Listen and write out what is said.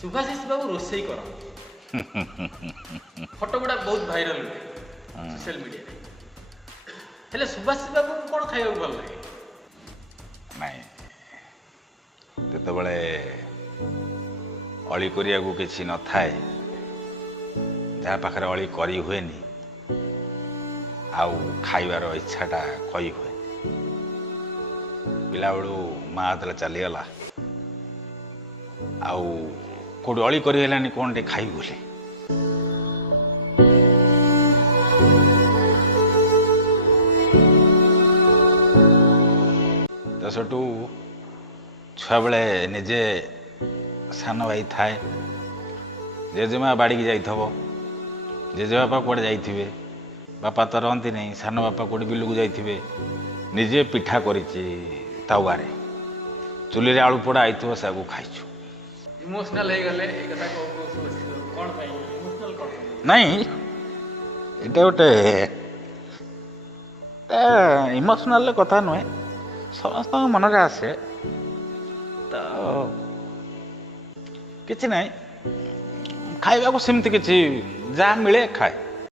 सुभाषिष बाबू रोसई कर फोटो गुड़ा बहुत भाइराल हुए सोशल मीडिया हेले सुभाषिष बाबू कौन खाइबा भल लगे नहीं तेतबले अली करिया को किसी न थाए जहाँ पाखरे अली करी हुए नी आउ खाइबार इच्छाटा कई हुए पिला बेलू माँ तेल चलीगला आउ कौट अली करी कौन टे खाई बोले तो सेठू छुआ बेले निजे सान भाई थाए जेजेमा बाड़ी की जाइथबो जेजेबापा कौड़े जाइथिबे बापा तो रहती नहीं सान बापा कौड़े बिलू जाइथिबे निजे पिठा करिछि तावारे चुली रे आलू पोड़ा आइथबो सागु खाइछु इमोशनल हे गले ए कथा कोन पाई इमोशनल कोन नहीं एटा गोटे इमोशनल कथा नुहे समस्त मन रे आसे तो किछि नहीं खाइबा को सेमती किछि जा मिले खाए